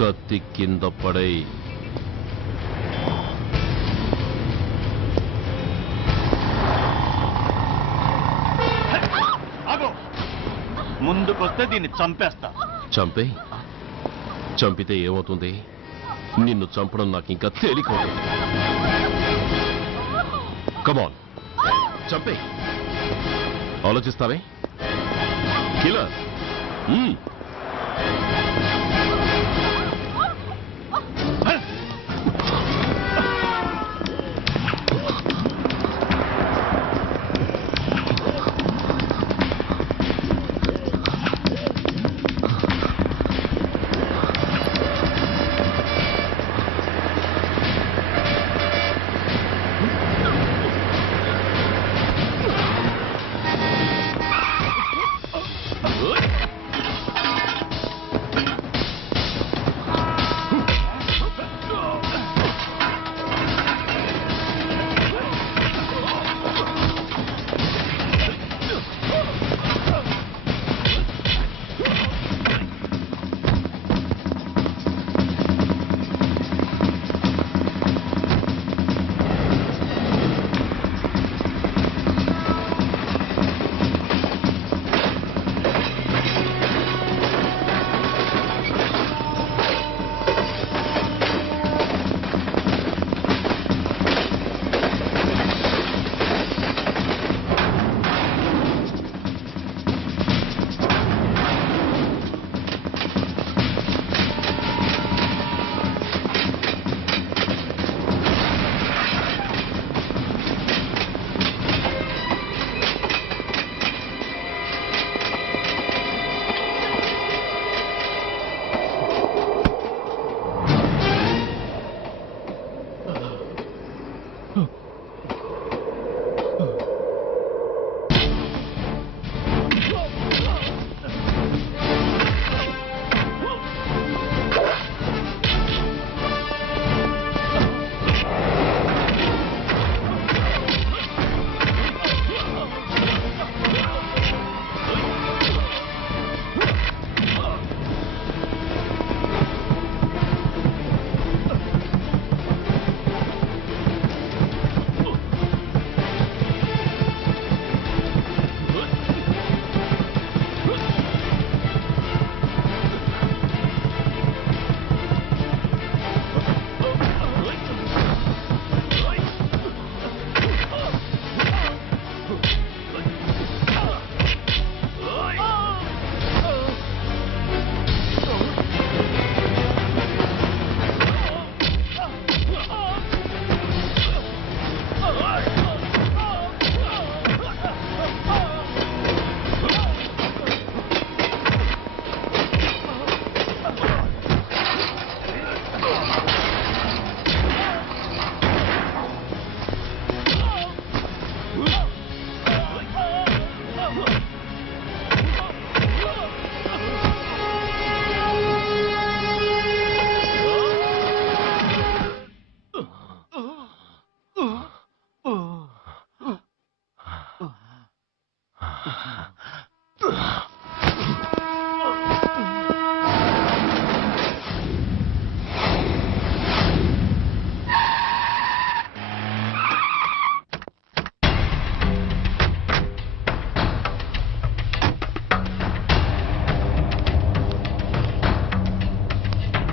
కత్తి కింద పడై. ముందుకొస్తే దీన్ని చంపేస్తా. చంపే? చంపితే ఏమవుతుంది? నిన్ను చంపడం నాకు ఇంకా తేలికవుతుంది. కమాన్, చంపే. ఆలోచిస్తావే కిల్లర్?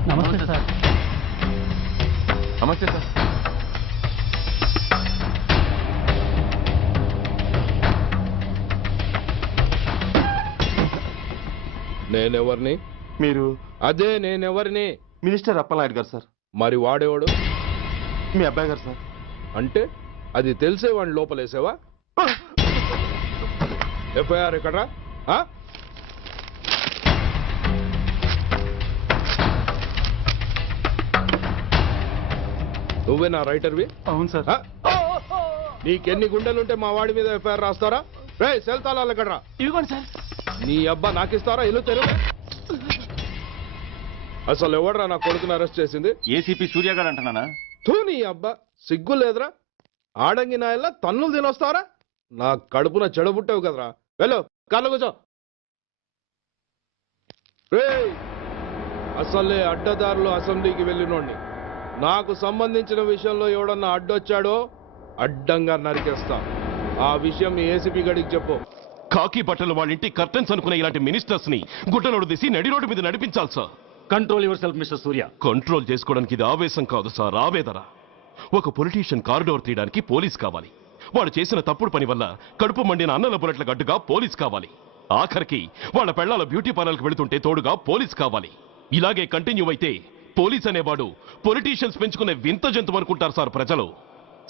నమస్తే సార్. నమస్తే సార్. నేనెవరిని? మీరు? అదే నేనెవరిని? మినిస్టర్ అప్పలనాయుడు గారు సార్. మరి వాడేవాడు? మీ అబ్బాయి గారు సార్. అంటే అది తెలిసే వాడిని లోపలేసావా? ఎఫ్ఐఆర్ ఎక్కడ్రా? నువ్వే నా రైటర్వి? అవును సార్. నీకెన్ని గుండెలుంటే మా వాడి మీద ఎఫ్ఐఆర్ రాస్తారా? రే సెల్ తాళాలు ఎక్కడ్రా? ఇవ్వండి సార్. నీ అబ్బా నాకిస్తారా? ఇల్లు తెరువు. అసలు ఎవడరా నా కొడుకుని అరెస్ట్ చేసింది? ఏసీపీ సూర్య గారు అంటున్నానా? తూ నీ అబ్బా సిగ్గు లేదురా? ఆడంగి నాయల్లా తన్నులు తినొస్తారా? నా కడుపున చెడబుట్టావు కదరా. వెళ్ళు కార్లో కూర్చో. అసలే అడ్డదారులు అసెంబ్లీకి వెళ్ళినోడిని. నాకు సంబంధించిన విషయంలో ఎవడన్నా అడ్డొచ్చాడో అడ్డంగా నరికేస్తా. ఆ విషయం మీ ఏసీపీ గడికి చెప్పు. కాకి బట్టలు వాళ్ళ ఇంటి కర్టెన్స్ అనుకునే ఇలాంటి మినిస్టర్స్ ని గుడ్డనోడు తీసి నడి రోడ్డు మీద నడిపించాలి sir. Control your self mister Surya. Control చేసుకోవడానికి ఇది ఆవేశం కాదు సార్, ఆవేదన. ఒక పొలిటీషియన్ కారిడోర్ తీయడానికి పోలీస్ కావాలి. వాడు చేసిన తప్పుడు పని వల్ల కడుపు మండిన అన్నల బుల్లెట్ల గడ్డుగా పోలీస్ కావాలి. ఆఖరికి వాళ్ళ పెళ్లాల బ్యూటీ పార్లర్కి వెళుతుంటే తోడుగా పోలీస్ కావాలి. ఇలాగే కంటిన్యూ అయితే పోలీస్ అనేవాడు పొలిటీషియన్స్ పెంచుకునే వింత జంతువు అనుకుంటారు సార్ ప్రజలు.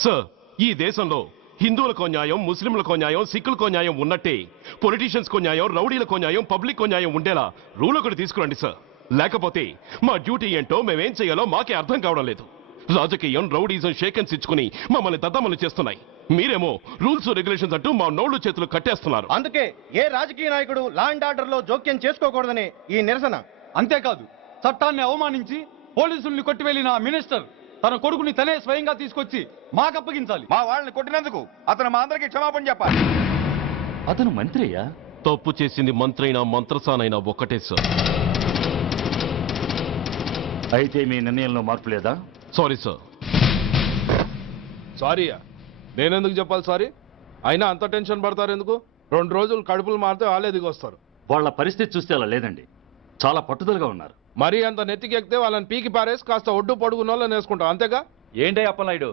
సార్, ఈ దేశంలో హిందువులకో న్యాయం, ముస్లింలకో న్యాయం, సిక్కులకో న్యాయం ఉన్నట్టే పొలిటీషియన్స్కో న్యాయం, రౌడీలకో న్యాయం, పబ్లిక్కో న్యాయం ఉండేలా రూల్ ఒకటి తీసుకురండి సార్. లేకపోతే మా డ్యూటీ ఏంటో మేమేం చేయాలో మాకే అర్థం కావడం లేదు. రాజకీయం, రౌడీజం షేకెన్స్ ఇచ్చుకుని మమ్మల్ని దద్దమలు చేస్తున్నాయి. మీరేమో రూల్స్ రెగ్యులేషన్స్ అంటూ మా నోళ్లు చేతులు కట్టేస్తున్నారు. అందుకే ఏ రాజకీయ నాయకుడు లా అండ్ ఆర్డర్ లో జోక్యం చేసుకోకూడదని ఈ నిరసన. అంతేకాదు, చట్టాన్ని అవమానించి పోలీసుల్ని కొట్టివెళ్లిన మినిస్టర్ తన కొడుకుని తనే స్వయంగా తీసుకొచ్చి మాకు అప్పగించాలి. మా వాళ్ళని కొట్టినందుకు అతను మా అందరికి క్షమాపణ చెప్పాలి. అతను మంత్రియా? తప్పు చేసింది మంత్రైనా మంత్రసానైనా ఒక్కటే సార్. అయితే మీ నిర్ణయంలో మార్పు లేదా? Sorry sir. సారీయా? నేనెందుకు చెప్పాలి సారీ? అయినా అంత టెన్షన్ పడతారు ఎందుకు? 2 రోజులు కడుపులు మారితే వాళ్ళే దిగొస్తారు. వాళ్ళ పరిస్థితి చూస్తే అలా లేదండి, చాలా పట్టుదలగా ఉన్నారు. మరీ అంత నెత్తికెక్కితే వాళ్ళని పీకి పారేసి కాస్త ఒడ్డు పొడుగున్న వాళ్ళని వేసుకుంటాం, అంతేగా? ఏంటే అప్పలనాయుడు,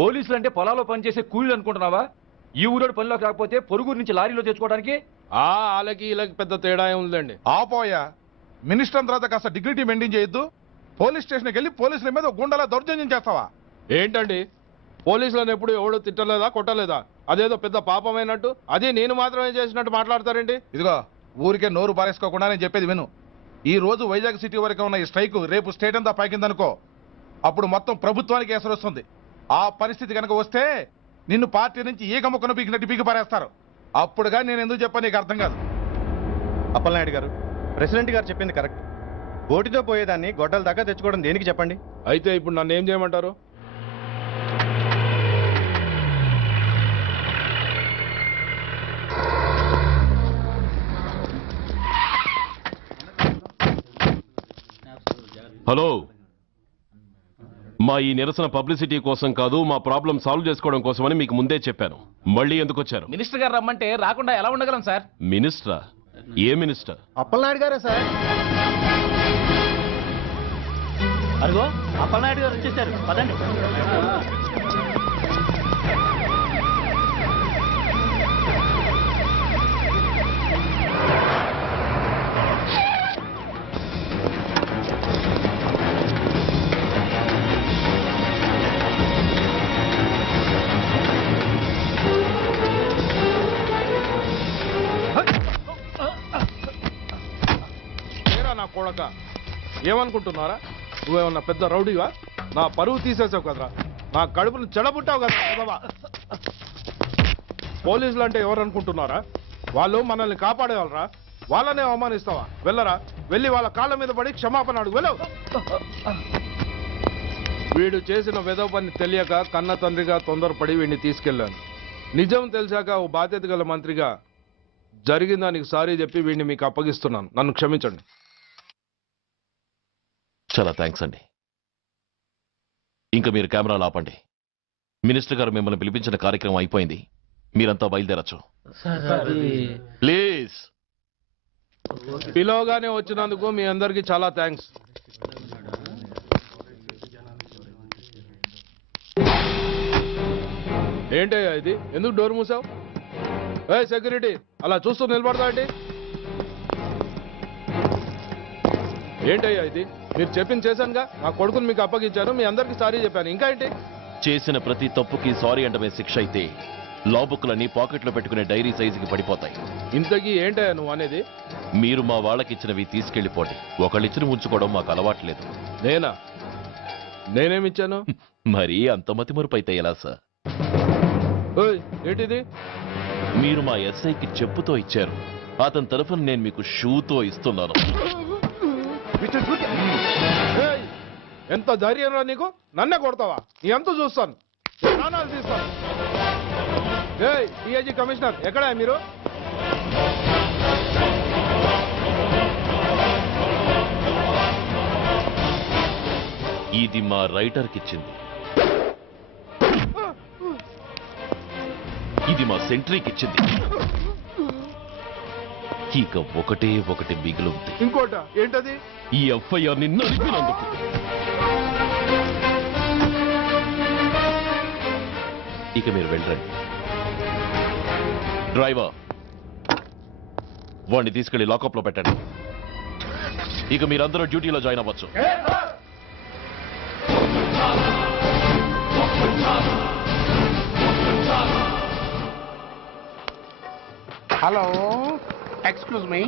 పోలీసులు అంటే పొలాల్లో పనిచేసే కూలీలు అనుకుంటున్నావా? ఈ ఊరోడు పనిలోకి రాకపోతే పొరుగురు నుంచి లారీలో తెచ్చుకోవడానికి వాళ్ళకి వీళ్ళకి పెద్ద తేడా ఉందండి. ఆపోయా, మినిస్టర్ తర్వాత కాస్త డిగ్నిటీ మెయింటైన్ చేయొద్దు. పోలీస్ స్టేషన్కి వెళ్ళి పోలీసుల మీద గుండెలా దౌర్జన్యం చేస్తావా? ఏంటండి, పోలీసులను ఎప్పుడు ఎవడు తిట్టలేదా, కొట్టలేదా? అదేదో పెద్ద పాపమైనట్టు అది నేను మాత్రమే చేసినట్టు మాట్లాడతారేంటి? ఇదిగో, ఊరికే నోరు పారేసుకోకుండా నేను చెప్పేది విను. ఈ రోజు వైజాగ్ సిటీ వరకు ఉన్న ఈ స్ట్రైక్ రేపు స్టేట్ అంతా పైకిందనుకో, అప్పుడు మొత్తం ప్రభుత్వానికి ఎసరు వస్తుంది. ఆ పరిస్థితి కనుక వస్తే నిన్ను పార్టీ నుంచి ఈగ ముక్కను పీకినట్టు పీకి పారేస్తారు. అప్పుడుగా నేను ఎందుకు చెప్పాను నీకు అర్థం కాదు. అప్పలనాయుడు గారు, ప్రెసిడెంట్ గారు చెప్పింది కరెక్ట్. ఓటితో పోయేదాన్ని గొడ్డల దాకా తెచ్చుకోవడం దేనికి చెప్పండి? అయితే ఇప్పుడు నన్ను ఏం చేయమంటారు? హలో, మా ఈ నిరసన పబ్లిసిటీ కోసం కాదు, మా ప్రాబ్లం సాల్వ్ చేసుకోవడం కోసమని మీకు ముందే చెప్పాను. మళ్ళీ ఎందుకు వచ్చారు? మినిస్టర్ గారు రమ్మంటే రాకుండా ఎలా ఉండగలం సార్? మినిస్టరా? ఏ మినిస్టర్? అప్పలనాయుడు గారే సార్. అదిగో అప్పలనాయుడు గారు వచ్చేసారు, పదండి. నా కొడక, ఏమనుకుంటున్నారా? నువ్వేమన్నా పెద్ద రౌడీవా? నా పరువు తీసేసావు కదరా, నా కడుపును చెడబుట్టావు కదా. పోలీసులు అంటే ఎవరు అనుకుంటున్నారా? వాళ్ళు మనల్ని కాపాడేవాళ్ళరా? వాళ్ళనే అవమానిస్తావా? వెళ్ళరా, వెళ్ళి వాళ్ళ కాళ్ళ మీద పడి క్షమాపణ అడుగు, వెళ్ళవు. వీడు చేసిన వెధవ పని తెలియక కన్న తండ్రిగా తొందరపడి వీడిని తీసుకెళ్లాను. నిజం తెలిసాక ఓ బాధ్యత గల మంత్రిగా జరిగిన దానికి సారీ చెప్పి వీడిని మీకు అప్పగిస్తున్నాను. నన్ను క్షమించండి. చాలా థ్యాంక్స్ అండి. ఇంకా మీరు కెమెరాలు ఆపండి. మినిస్టర్ గారు మిమ్మల్ని పిలిపించిన కార్యక్రమం అయిపోయింది, మీరంతా బయలుదేరచ్చు ప్లీజ్. పిలవగానే వచ్చినందుకు మీ అందరికీ చాలా థ్యాంక్స్. ఏంటయ్యా ఇది? ఎందుకు డోర్ మూసావు? ఏ సెక్యూరిటీ, అలా చూస్తూ నిలబడతా అండి. ఏంటయ్యా ఇది? మీరు చెప్పింది చేశానుగా, నా కొడుకుని మీకు అప్పగించాను, మీ అందరికి సారీ చెప్పాను, ఇంకా ఏంటి? చేసిన ప్రతి తప్పుకి సారీ అంటమే శిక్ష అయితే లా బుక్లన్నీ పాకెట్లో పెట్టుకునే డైరీ సైజుకి పడిపోతాయి. ఇంతకీ ఏంటయ్యా నువ్వు అనేది? మీరు మా వాళ్ళకిచ్చినవి తీసుకెళ్లిపోండి. ఒకళ్ళిచ్చిన ఉంచుకోవడం మాకు అలవాట్లేదు. నేనా? నేనేమిచ్చాను? మరీ అంత మతిమరుపు అయితే ఎలా సార్? ఓయ్, ఏంటిది? మీరు మా ఎస్ఐకి చెప్పుతో ఇచ్చారు, అతని తరఫున నేను మీకు షూతో ఇస్తున్నాను. ఏయ్, ఎంత ధైర్యం రా నీకు? నన్నే కొడతావా? నీ ఎంత చూస్తాను, ప్రాణాలు తీస్తాను. ఏయ్, డిఐజీ కమిషనర్ ఎక్కడా మీరు? ఇది మా రైటర్కిచ్చింది. ఇది మా సెంట్రీకిచ్చింది. ఇక ఒకటి మిగిలింది. ఇంకోట ఏంటది? ఈ ఎఫ్ఐఆర్ ని నడిపినందుకు. ఇక మీరు వెళ్ళండి. డ్రైవర్, వాడిని తీసుకెళ్లి లాకప్ లో పెట్టండి. ఇక మీరందరూ డ్యూటీలో జాయిన్ అవ్వచ్చు. Hello, excuse me.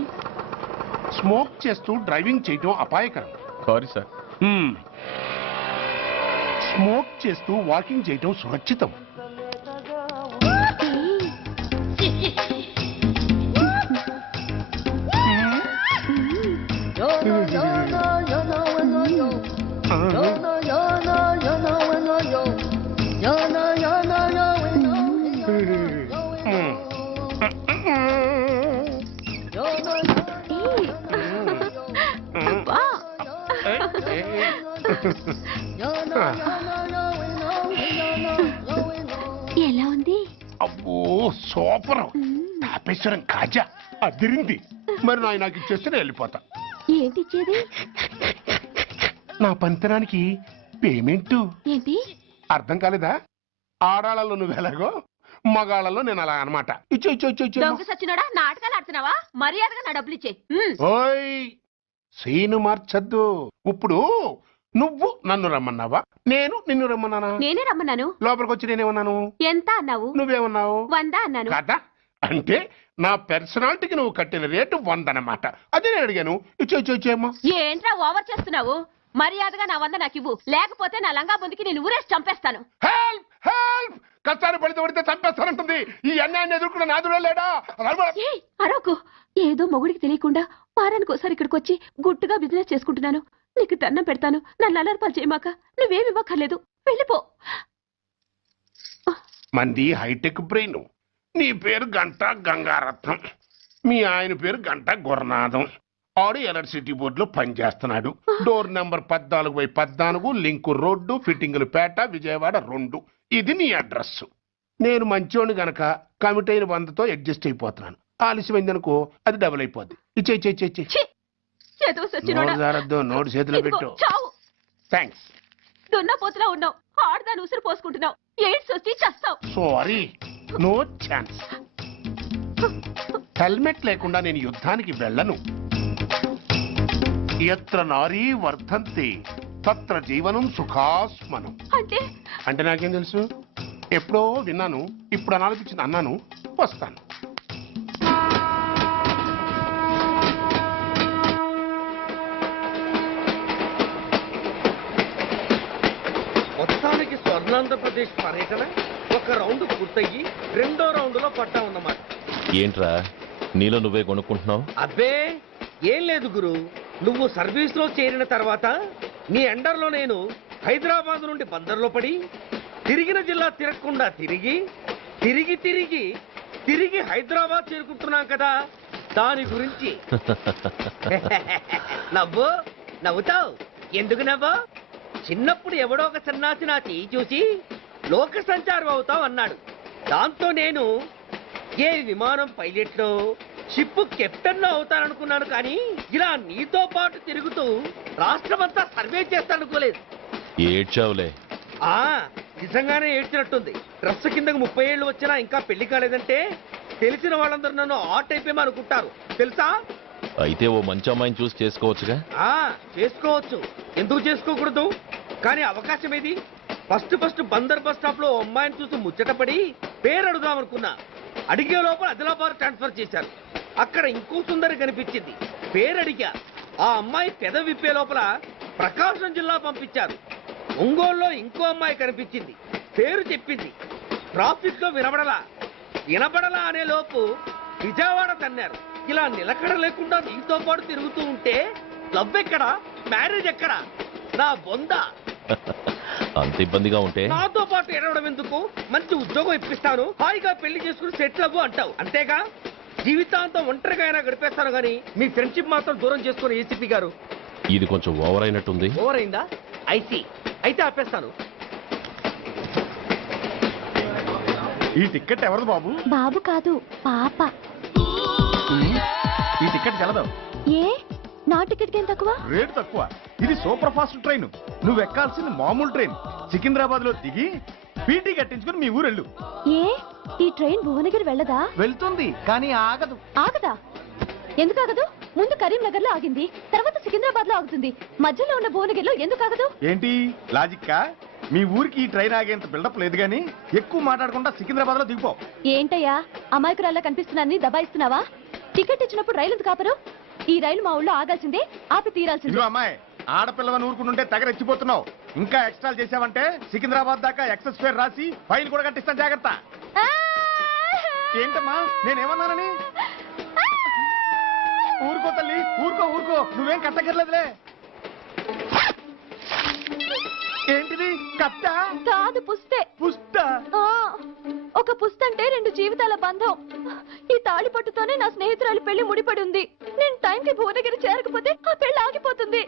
స్మోక్ చేస్తూ డ్రైవింగ్ చేయటం అపాయకరం. Sorry sir. స్మోక్ చేస్తూ వాకింగ్ చేయటం సురక్షితం. ఎలా ఉంది? అబ్బో సూపర్. తాపేశ్వరం కాజా అదిరింది. మరి నాకు ఇచ్చేస్తే నేను వెళ్ళిపోతా. ఏంటి ఇచ్చేది? నా పంతనానికి పేమెంట్. ఏంటి అర్థం కాలేదా? ఆడాళ్ళలో నువ్వు ఎలాగో, మగాళ్ళలో నేను అలా అనమాట. దొంగ సచ్చినోడా, నాటకాలు ఆడుతున్నావా? మర్యాదగా నా డబ్బులు ఇచ్చే. ఓయ్ సీను మార్చద్దు. ఇప్పుడు నువ్వు నన్ను రమ్మన్నావా, నేను నిన్ను రమ్మన్నానా? నేనే రమ్మన్నాను. లోపలికి వచ్చి నేనేమన్నాను? ఎంత అన్నావు? నువ్వేమన్నావు? 100 అన్నాను. కదా, అంటే నా పర్సనాలిటీకి నువ్వు కట్టిన రేటు 100 అన్నమాట. అదే నేను అడిగాను. ఇచ్చేమ్మా. ఏంట్రా ఓవర్ చేస్తున్నావు? మర్యాదగా నా 100 నాకు ఇవ్వు, లేకపోతే నా లంగా బొందికి నేను ఊరేసి చంపేస్తాను. Help help. కష్టాన్ని పడితే చంపేస్తానంటుంది. ఈ అన్యాయాన్ని ఎదుర్కొన్న నాదుడే లేడా? అరకు ఏదో మొగుడికి తెలియకుండా వారానికి ఒకసారి ఇక్కడికి వచ్చి గుట్టుగా బిజినెస్ చేసుకుంటున్నాను. నీకు దండం పెడతాను, నన్ను అలర్పాలు చేయమాక. నువ్వేమి ఇవ్వక్కర్లేదు, వెళ్ళిపో. మంది హైటెక్ బ్రెయిన్. నీ పేరు గంట గంగారత్నం, మీ ఆయన పేరు గంట గురునాథం. ఆడు ఎలక్ట్రిసిటీ బోర్డులో పనిచేస్తున్నాడు. డోర్ నెంబర్ 14/14, లింకు రోడ్డు, ఫిట్టింగులు పేట, విజయవాడ 2. ఇది నీ అడ్రస్. నేను మంచోని గనక కమిట్ అయిన 100తో అడ్జస్ట్ అయిపోతున్నాను. ఆలస్యమైందనుకో అది డబుల్ అయిపోద్ది. ఇచ్చే నోటు చేతిలో పెట్టు. థ్యాంక్స్. దున్నపోతులా ఉన్నావు, ఆడదాన్ని ఉసురు పోసుకుంటున్నావు. ఎయిడ్స్ వచ్చి చస్తావు. Sorry, no chance. హెల్మెట్ లేకుండా నేను యుద్ధానికి వెళ్ళను. ఎత్ర నారీ వర్ధంతి తత్ర జీవనం సుఖాస్మనం. అంటే నాకేం తెలుసు? ఎప్పుడో విన్నాను, ఇప్పుడు అనాలనిపించింది అన్నాను. వస్తాను. మొత్తానికి స్వర్ణాంధ్రప్రదేశ్ పర్యటన ఒక రౌండ్ పూర్తయ్యి 2వ రౌండ్ లో పట్టా ఉన్నమాట. ఏంట్రా నీలో నువ్వే కొనుక్కుంటున్నావు? అబ్బే ఏం లేదు గురు. నువ్వు సర్వీస్ లో చేరిన తర్వాత నీ అండర్లో నేను హైదరాబాద్ నుండి బందర్లో పడి తిరిగిన జిల్లా తిరగకుండా తిరిగి తిరిగి తిరిగి తిరిగి హైదరాబాద్ చేరుకుంటున్నాం కదా, దాని గురించి. నవ్వుతావు ఎందుకు నవ్వు? చిన్నప్పుడు ఎవడో ఒక సన్నాసి నా చేయి చూసి లోక సంచారం అవుతావు అన్నాడు. దాంతో నేను ఏ విమానం పైలట్లో, షిప్ కెప్టెన్ లో అవుతాననుకున్నాను. కానీ ఇలా నీతో పాటు తిరుగుతూ రాష్ట్రమంతా సర్వే చేస్తాననుకోలేదు. ఏడ్చావులే. నిజంగానే ఏడ్చినట్టుంది. డ్రెస్ కిందకు 30 ఏళ్ళు వచ్చినా ఇంకా పెళ్లి కాలేదంటే తెలిసిన వాళ్ళందరూ నన్ను ఆర్ట్ అయిపోయి అనుకుంటారు తెలుసా? అయితే ఓ మంచి అమ్మాయిని చూసి చేసుకోవచ్చుగా. చేసుకోవచ్చు, ఎందుకు చేసుకోకూడదు? కానీ అవకాశం ఏది? ఫస్ట్ బందర్ బస్ స్టాప్ లో అమ్మాయిని చూసి ముచ్చటపడి పేరు అడుగుదామనుకున్నా. అడిగే లోపల ఆదిలాబాద్ ట్రాన్స్ఫర్ చేశారు. అక్కడ ఇంకో సుందరి కనిపించింది, పేరు అడిగా. ఆ అమ్మాయి పెద విప్పే లోపల ప్రకాశం జిల్లా పంపించారు. ఒంగోలులో ఇంకో అమ్మాయి కనిపించింది, పేరు చెప్పింది. ట్రాఫిక్ లో వినబడలా అనే లోపు విజయవాడ తన్నారు. ఇలా నిలకడ లేకుండా నీతో పాటు తిరుగుతూ ఉంటే లవ్ ఎక్కడా, మ్యారేజ్ ఎక్కడా? నా బొంద. అంత ఇబ్బందిగా ఉంటే నాతో పాటు ఎడవడం ఎందుకు? మంచి ఉద్యోగం ఇప్పిస్తాను, హాయిగా పెళ్లి చేసుకుని సెటిల్ అవ్వు అంటావు అంతేగా? జీవితాంతం ఒంటరిగా అయినా గడిపేస్తాను, కానీ మీ ఫ్రెండ్షిప్ మాత్రం దూరం చేసుకుని ఏసీపీ గారు ఇది కొంచెం ఓవర్ అయినట్టుంది. ఓవర్ అయిందా? ఐసి అయితే ఆపేస్తాను. ఈ టికెట్ ఎవరిది బాబు? బాబు కాదు, పాప. ఈ టికెట్ తెలదు. ఏ నా టికెట్ ఏం తక్కువ? రేటు తక్కువ. ఇది సూపర్ ఫాస్ట్ ట్రైన్. నువ్వు ఎక్కాల్సింది మామూలు ట్రైన్. సికింద్రాబాద్ లో దిగి పీటీ కట్టించుకుని మీ ఊరెళ్ళు. ఏ ఈ ట్రైన్ భువనగిరి వెళ్ళదా? వెళ్తుంది కానీ ఆగదు. ఆగదా? ఎందుకు ఆగదు? ముందు కరీంనగర్ లో ఆగింది, తర్వాత సికింద్రాబాద్ లో ఆగుతుంది. మధ్యలో ఉన్న భువనగిరిలో ఎందుకు ఆగదు? ఏంటి లాజిక్కా? మీ ఊరికి ఈ ట్రైన్ ఆగేంత బిల్డప్ లేదు గానీ ఎక్కువ మాట్లాడకుండా సికింద్రాబాద్ లో దిగిపో. ఏంటయ్యా అమాయకురాల్లా కనిపిస్తున్నాన్ని దబాయిస్తున్నావా? టికెట్ ఇచ్చినప్పుడు రైలు ఎందుకు ఆపరు? ఈ రైలు మా ఊళ్ళో ఆగాల్సిందే, ఆపి తీరాల్సిందే. ఇదిగో అమ్మాయి, ఆడపిల్లవని ఊరుకుంటుంటే తగరెచ్చిపోతున్నావు. ఇంకా ఎక్స్ట్రా చేసావంటే సికింద్రాబాద్ దాకా ఎక్సెస్ ఫేర్ రాసి ఫైన్ కూడా కట్టిస్తాను, జాగ్రత్త. ఏంటమ్మా నేనేమన్నానని? ఊరుకో తల్లి, ఊరుకో ఊరుకో, నువ్వేం కట్టగర్లేదులే. ఏంటిది? కట్ట కాదు, పుస్తే. పుష్ట? ఒక పుస్తంటే 2 జీవితాల బంధం. ఈ తాళి పట్టుతోనే నా స్నేహితురాలి పెళ్లి ముడిపడి ఉంది. నేను టైంకి భువనగిరి చేరకపోతే ఆ పెళ్లి ఆగిపోతుంది.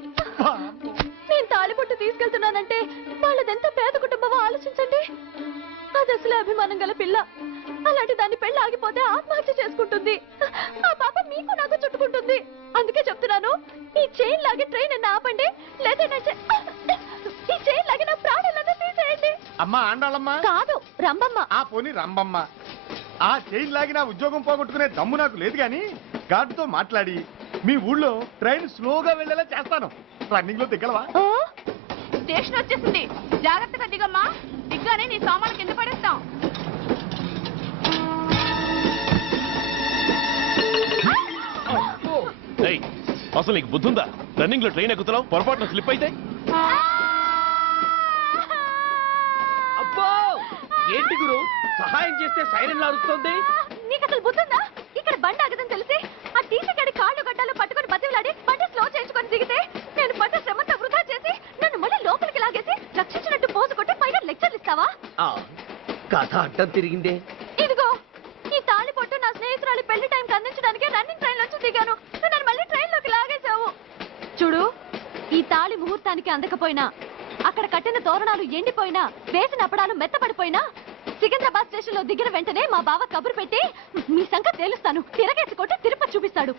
నేను తాళి పట్టు తీసుకెళ్తున్నానంటే వాళ్ళదెంత పేద కుటుంబమో ఆలోచించండి. అది అసలు అభిమానం గల పిల్ల. అలాంటి దాని పెళ్లి ఆగిపోతే ఆత్మహత్య చేసుకుంటుంది. ఆ పాప మీకు నాకు చుట్టుకుంటుంది. అందుకే చెప్తున్నాను, ఈ చైన్ లాగి ట్రైన్ అన్న ఆపండి, లేదా ఈ చైన్ లాగి నా ప్రాణాలను తీసేయండి. అమ్మా ఆండాళ్ళమ్మా కాదు, రంబమ్మ. ఆ పోని రంబమ్మ. ఆ చైన్ లాగి నా ఉద్యోగం పోగొట్టుకునే దమ్ము నాకు లేదు గాని గార్డుతో మాట్లాడి మీ ఊళ్ళో ట్రైన్ స్లోగా వెళ్ళేలా చేస్తాను. రన్నింగ్ లో దిగలవా? స్టేషన్ వచ్చేసింది, జాగ్రత్తగా దిగమ్మా. దిగ్గానే నీ సామాన్లు కింద పడేస్తాం. అసలు నీకు బుద్ధుందా? రన్నింగ్ లో ట్రైన్ ఎక్కుతున్నావు, పొరపాటున స్లిప్ అయితే? అబ్బో ఏంటి గురు, సహాయం చేస్తే సైరన్ అరుస్తుంది. నీకు అసలు బుద్ధుందా? ఇక్కడ బండి ఆగదని తెలిసి ఆ టీసీ గడి కాళ్ళు గడ్డలు పట్టుకొని బతిలాడి బండి స్లో చేయించుకొని దిగితే నేను పడ్డ శ్రమంతా వృధా చేసి నన్ను మళ్ళీ లోపలికి లాగేసి రక్షించినట్టు పోసు కొట్టి పైన లెక్చర్లు ఇస్తావా? కథ అడ్డం తిరిగిందే. ఇదిగో ఈ తాళి పొట్టు నా స్నేహితురాలి పెళ్లి టైంకి అందించడానికి రన్నింగ్ ట్రైన్ నుంచి దిగాను. నన్ను మళ్ళీ ట్రైన్ లోకి లాగేశావు. చూడు, ఈ తాళి ముహూర్తానికి అందకపోయినా, అక్కడ కట్టిన తోరణాలు ఎండిపోయినా, వేసిన అప్పడాలు మెత్తపడిపోయినా, సికింద్రాబాద్ స్టేషన్ లో దిగిన వెంటనే మా బావ కబురు పెట్టి మీ సంగతి తేలుస్తాను, తిరగేసి కొట్టి తిరుపతి చూపిస్తాడు.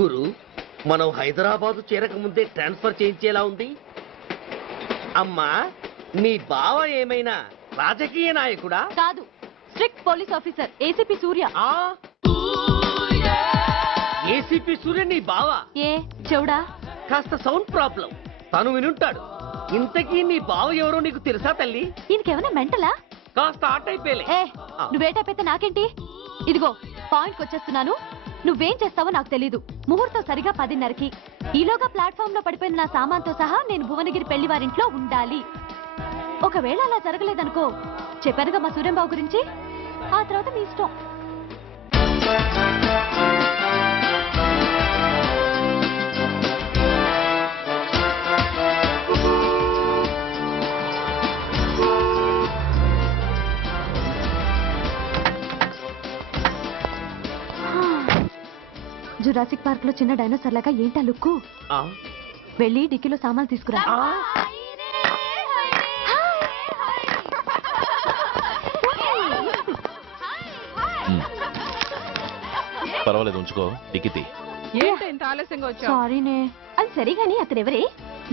గురు, మనం హైదరాబాద్ చేరక ముందే ట్రాన్స్ఫర్ చేయించేలా ఉంది. అమ్మా, నీ బావ ఏమైనా రాజకీయ నాయకుడా? కాదు, స్ట్రిక్ట్ పోలీస్ ఆఫీసర్, ఏసీపీ సూర్య. ఏసీపీ సూర్య నీ బావ? ఏ చెవుడా? కాస్త సౌండ్ ప్రాబ్లం, తను వినుంటాడు. ఇంతకీ నీ బావ ఎవరో నీకు తెలుసా తల్లి? ఈయనకేమైనా మెంటలా? కాస్త ఆట అయిపోయలే. నువ్వేటైపోతే నాకేంటి? ఇదిగో పాయింట్కి వచ్చేస్తున్నాను. నువ్వేం చేస్తావో నాకు తెలీదు. ముహూర్తం సరిగా 10:30కి. ఈలోగా ప్లాట్ఫామ్ లో పడిపోయిన నా సామాన్తో సహా నేను భువనగిరి పెళ్లి వారింట్లో ఉండాలి. ఒకవేళ అలా జరగలేదనుకో, చెప్పానుగా మా సూర్యంబాబు గురించి, ఆ తర్వాత మీ ఇష్టం. జురాసిక్ పార్క్ లో చిన్న డైనోసార్ లాగా ఏంటా లుక్కు? వెళ్ళి డిక్కీలో సామాన్లు తీసుకురా. పర్వాలేదు, ఉంచుకో. టికెట్ సారీనే. అది సరిగాని అతను ఎవరే?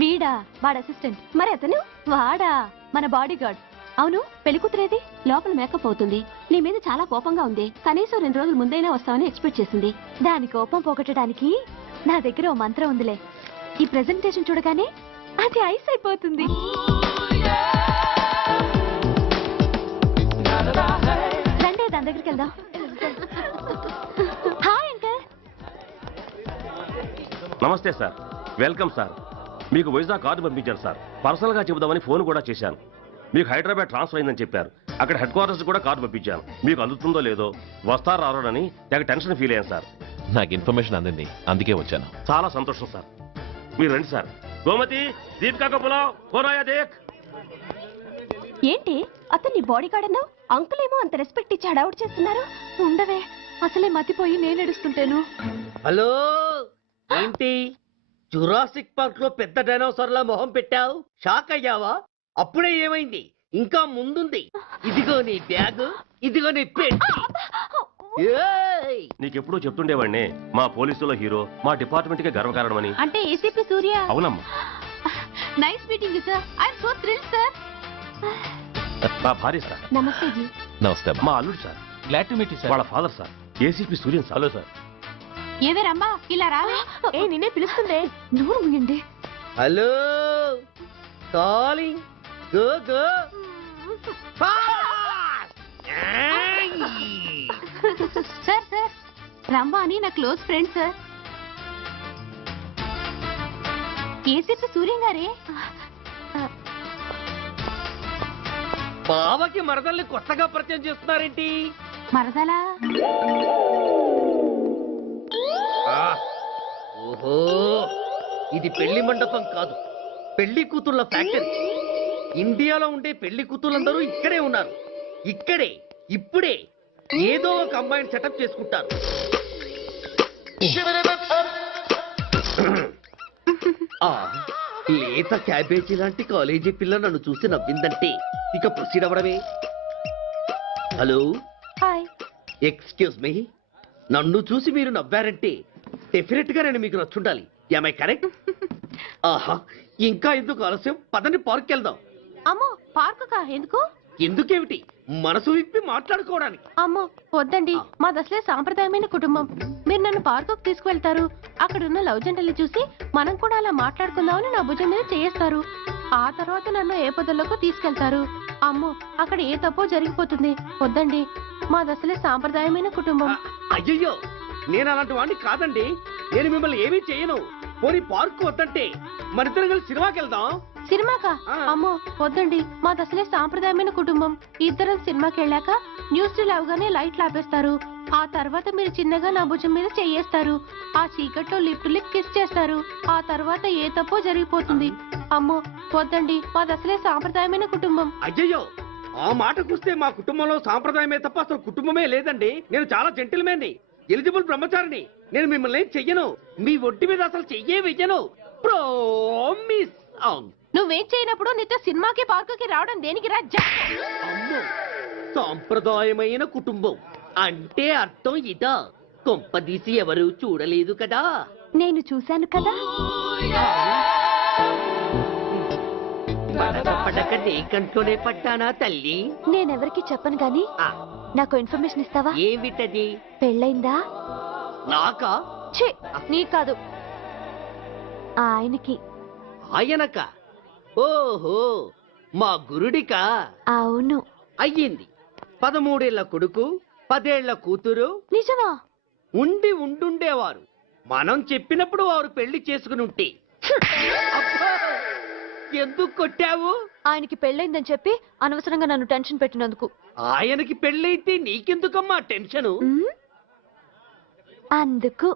వీడా, వాడు అసిస్టెంట్. మరి అతను? వాడా, మన బాడీ గార్డ్. అవును, పెళ్లి కూతురేది? లోపల మేకప్ అవుతుంది. నీ మీద చాలా కోపంగా ఉంది. కనీసం 2 రోజుల ముందైనా వస్తావని ఎక్స్పెక్ట్ చేసింది. దాని కోపం పోగొట్టడానికి నా దగ్గర ఓ మంత్రం ఉందిలే. ఈ ప్రెజెంటేషన్ చూడగానే అది ఐస్ అయిపోతుంది. రండి, దాని దగ్గరికి వెళ్దాం. Hi uncle. నమస్తే సార్, వెల్కమ్ సార్. మీకు వైజాగ్ కార్డు పంపించారు సార్. పర్సనల్ గా చెబుదామని ఫోన్ కూడా చేశాను. మీకు హైదరాబాద్ ట్రాన్స్ఫర్ అయిందని చెప్పారు. అక్కడ హెడ్ క్వార్టర్స్ కూడా కార్డు పంపించాను. మీకు అందుతుందో లేదో, వస్తారో రారోనని తెగ టెన్షన్ ఫీల్ అయ్యాను సార్. నాకు ఇన్ఫర్మేషన్ అందింది, అందుకే వచ్చాను. చాలా సంతోషం సార్. మీరు రండి సార్. గోమతి, దీపికా కపులావ్, కోరాయా దేక్. ఏంటి అతన్ని బాడీ గార్డ్ అన్నావు? అంకుల్ ఏమో అంత రెస్పెక్ట్ ఇచ్చి హడావుడు చేస్తున్నారు. ఉండవే, అసలే మతిపోయి నేను ఎడుస్తుంటేను. హలో, ఏంటి జురాసిక్ పార్క్ లో పెద్ద డైనోసార్ లా మొహం పెట్టావు, షాక్ అయ్యావా? అప్పుడే ఏమైంది? ఇంకా ముందుంది. ఇదిగో నీ బ్యాగ్, ఇదిగో నీ పెట్టి. ఏయ్! నీకెప్పుడూ చెప్తుండేవాడినే మా పోలీసులో హీరో, మా డిపార్ట్మెంట్ కి గర్వకారణమని. అంటే ఏసీపీ సూర్య. అవునమ్మా. Nice meeting sir. I'm so thrilled sir. మా భార్య సార్. నమస్తే జీ. నమస్తే మా అల్లుడు sir. Glad to meet you వాళ్ళ father sir, ACP Suryan sir. Hello sir. ఏవేరమ్మా ఇలా రావే. ఏ నిన్నే పిలుస్తుందే. నోరు ముయండి. Hello, calling. Go go. Sir sir, రమ్మ అని నా close friend sir. ACP Surya గారే. బావకి మరదల్ని కొత్తగా పరిచయం చేస్తున్నారేంటి? మరదలా? ఓహో, ఇది పెళ్లి మండపం కాదు, పెళ్లి కూతుళ్ళ ఫ్యాక్టరీ. ఇండియాలో ఉండే పెళ్లి కూతుళ్ళందరూ ఇక్కడే ఉన్నారు. ఇక్కడే ఇప్పుడే ఏదో ఒక అమ్మాయిని సెటప్ చేసుకుంటారు. లేత క్యాబేజీ లాంటి కాలేజీ పిల్ల నన్ను చూసి నవ్విందంటే ఇక ప్రొసీడ్ అవ్వడమే. Hello, hi. ఎక్స్క్యూజ్ మీ, నన్ను చూసి మీరు నవ్వారంటే డెఫినెట్ గా నేను మీకు నచ్చుండాలి. ఏమై కరెక్ట్? ఆహా, ఇంకా ఎందుకు ఆలస్యం? పదండి పార్క్ వెళ్దాం. అమ్మో, పార్కు కా? ఎందుకు? ఎందుకేమిటి, మనసు విప్పి మాట్లాడుకోవడానికి. అమ్మో వద్దండి, మాది అసలే సాంప్రదాయమైన కుటుంబం. మీరు నన్ను పార్కుకు తీసుకువెళ్తారు, అక్కడున్న లవ్ జంటలు చూసి మనం కూడా అలా మాట్లాడుకుందామని నా భుజం మీద చేస్తారు. ఆ తర్వాత నన్ను ఏ పొదల్లోకి తీసుకెళ్తారు. అమ్మో, అక్కడ ఏ తప్పో జరిగిపోతుంది. వద్దండి, మాది అసలే సాంప్రదాయమైన కుటుంబం. అయ్యయ్యో, నేను అలాంటి వాడిని కాదండి. నేను మిమ్మల్ని ఏమీ చేయను. పోనీ పార్క్ వద్దంటే మనిద్దరం కలిసి సినిమాకి వెళ్దాం. సినిమాకా? అమ్మో వద్దండి, మాది అసలే సాంప్రదాయమైన కుటుంబం. ఇద్దరం సినిమాకి వెళ్ళాక న్యూస్ అవగానే లైట్లు ఆపేస్తారు. ఆ తర్వాత మీరు చిన్నగా నా భుజం మీద చెయ్యేస్తారు. ఆ చీకట్లో లిప్ టు లిప్ కిస్ చేస్తారు. ఆ తర్వాత ఏ తప్పో జరిగిపోతుంది. అమ్మో వద్దండి, మాది అసలే సాంప్రదాయమైన కుటుంబం. అయ్యయ్యో, ఆ మాటకొస్తే మా కుటుంబంలో సాంప్రదాయమే తప్ప అసలు కుటుంబమే లేదండి. నేను చాలా జెంటిల్మెన్ని, ఎలిజిబుల్ బ్రహ్మచారిని. నేను మిమ్మల్ని ఏం చెయ్యను. మీ ఒంటి మీద అసలు చెయ్యే వెయ్యను. ప్రామిస్. నువ్వేం చేయనప్పుడు నీతో సినిమాకి పార్కుకి రావడం దేనికి రా? అమ్మో, సాంప్రదాయమైన కుటుంబం అంటే అర్థం ఇదా? కొంపదీసి ఎవరు చూడలేదు కదా? నేను చూశాను కదా. పడక నీ కంట్లోనే పడ్డానా తల్లి? నేనెవరికి చెప్పను గాని నాకు ఇన్ఫర్మేషన్ ఇస్తావా? ఏమిటది? పెళ్ళైందా? నాకా? ఛీ, నీ కాదు, ఆయనకి. ఆయనక? ఓహో, మా గురుడికా? అవును. అయ్యింది. 13 ఏళ్ల కొడుకు, 10 ఏళ్ల కూతురు. నిజమా? ఉండుండేవారు. మనం చెప్పినప్పుడు వారు పెళ్లి చేసుకుని ఉంటే. అబ్బా, ఎందుకు కొట్టావు? ఆయనకి పెళ్ళైందని చెప్పి అనవసరంగా నన్ను టెన్షన్ పెట్టినందుకు. ఆయనకి పెళ్ళైతే నీకెందుకమ్మా టెన్షను? అందుకు.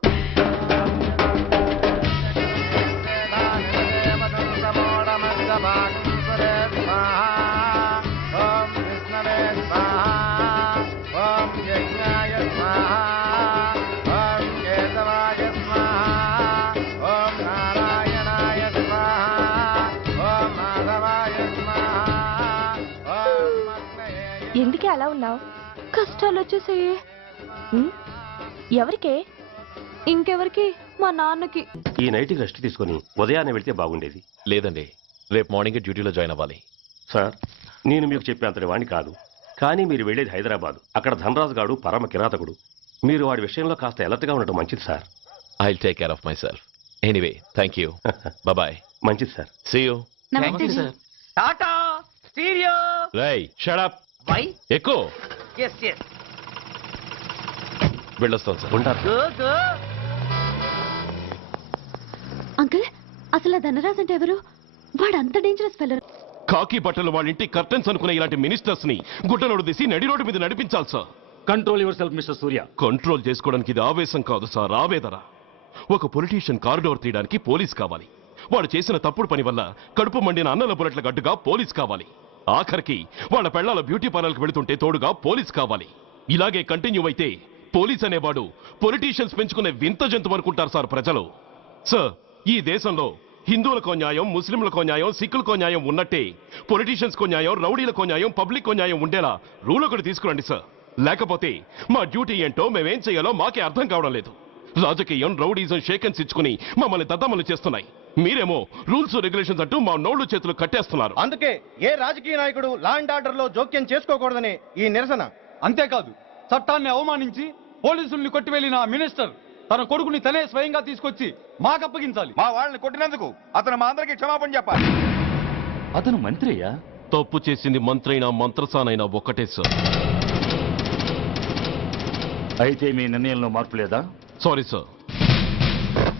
ఎందుకే అలా ఉన్నావు? కష్టాలు వచ్చేసాయి. ఎవరికే? ఇంకెవరికి? మా నాన్నకి. ఈ నైట్కి రెస్ట్ తీసుకొని ఉదయాన్నే వెళ్తే బాగుండేది. లేదండి, రేపు మార్నింగ్ డ్యూటీలో జాయిన్ అవ్వాలి. సార్, నేను మీకు చెప్పేంతటి వాడిని కాదు, కానీ మీరు వెళ్ళేది హైదరాబాద్. అక్కడ ధనరాజు గాడు పరమ కిరాతకుడు. మీరు వాడి విషయంలో కాస్త ఎలర్ట్గా ఉండటం మంచిది sir. I will take care of myself. Anyway, thank you. Bye. మంచిది సార్. See you. నమస్తే సార్. Tata stereo. రై షట్ అప్. వై? ఎక్కువ. Yes yes. వెళ్ళొస్తాను సార్. ఉంటారు. Go go. అంకుల్, అసలు ఆ ధనరాజ్ అంటే ఎవరు? వాడు అంత డేంజరస్ ఫెల్లర్. కాకి బట్టలు వాళ్ళ ఇంటి కర్టెన్స్ అనుకునే ఇలాంటి మినిస్టర్స్ ని గుడ్డలోడు తీసి నడి రోడ్డు మీద నడిపించాలి sir. Control your self mister Surya. Control చేసుకోవడానికి ఇది ఆవేశం కాదు సార్, ఆవేదన. ఒక పొలిటీషియన్ కారిడోర్ తీయడానికి పోలీస్ కావాలి. వాడు చేసిన తప్పుడు పని వల్ల కడుపు మండిన అన్నల బుల్లెట్ల గడ్డుగా పోలీస్ కావాలి. ఆఖరికి వాళ్ళ పెళ్లాల బ్యూటీ పార్లర్కి వెళుతుంటే తోడుగా పోలీస్ కావాలి. ఇలాగే కంటిన్యూ అయితే పోలీస్ అనేవాడు పొలిటీషియన్స్ పెంచుకునే వింత జంతువు అనుకుంటారు సార్ ప్రజలు. సార్, ఈ దేశంలో హిందువులకో న్యాయం, ముస్లింలకో న్యాయం, సిక్కులకో న్యాయం ఉన్నట్టే పొలిటీషియన్స్కో న్యాయం, రౌడీలకో న్యాయం, పబ్లిక్కో న్యాయం ఉండేలా రూల్ ఒకటి తీసుకురండి సార్. లేకపోతే మా డ్యూటీ ఏంటో మేమేం చేయాలో మాకే అర్థం కావడం లేదు. రాజకీయం, రౌడీజం షేకెన్స్ ఇచ్చుకుని మమ్మల్ని దద్దమలు చేస్తున్నాయి. మీరేమో రూల్స్ రెగ్యులేషన్స్ అంటూ మా నోళ్లు చేతులు కట్టేస్తున్నారు. అందుకే ఏ రాజకీయ నాయకుడు లా అండ్ ఆర్డర్ లో జోక్యం చేసుకోకూడదని ఈ నిరసన. అంతేకాదు, చట్టాన్ని అవమానించి పోలీసుల్ని కొట్టివెళ్లిన ఆ మినిస్టర్ తన కొడుకుని తనే స్వయంగా తీసుకొచ్చి మాకు అప్పగించాలి. మా వాళ్ళని కొట్టినందుకు అతను మా అందరికి క్షమాపణ చెప్పాలి. అతను మంత్రియా? తప్పు చేసింది మంత్రైనా మంత్రసానైనా ఒక్కటే సార్. అయితే మీ నిర్ణయంలో మార్పు లేదా? Sorry sir,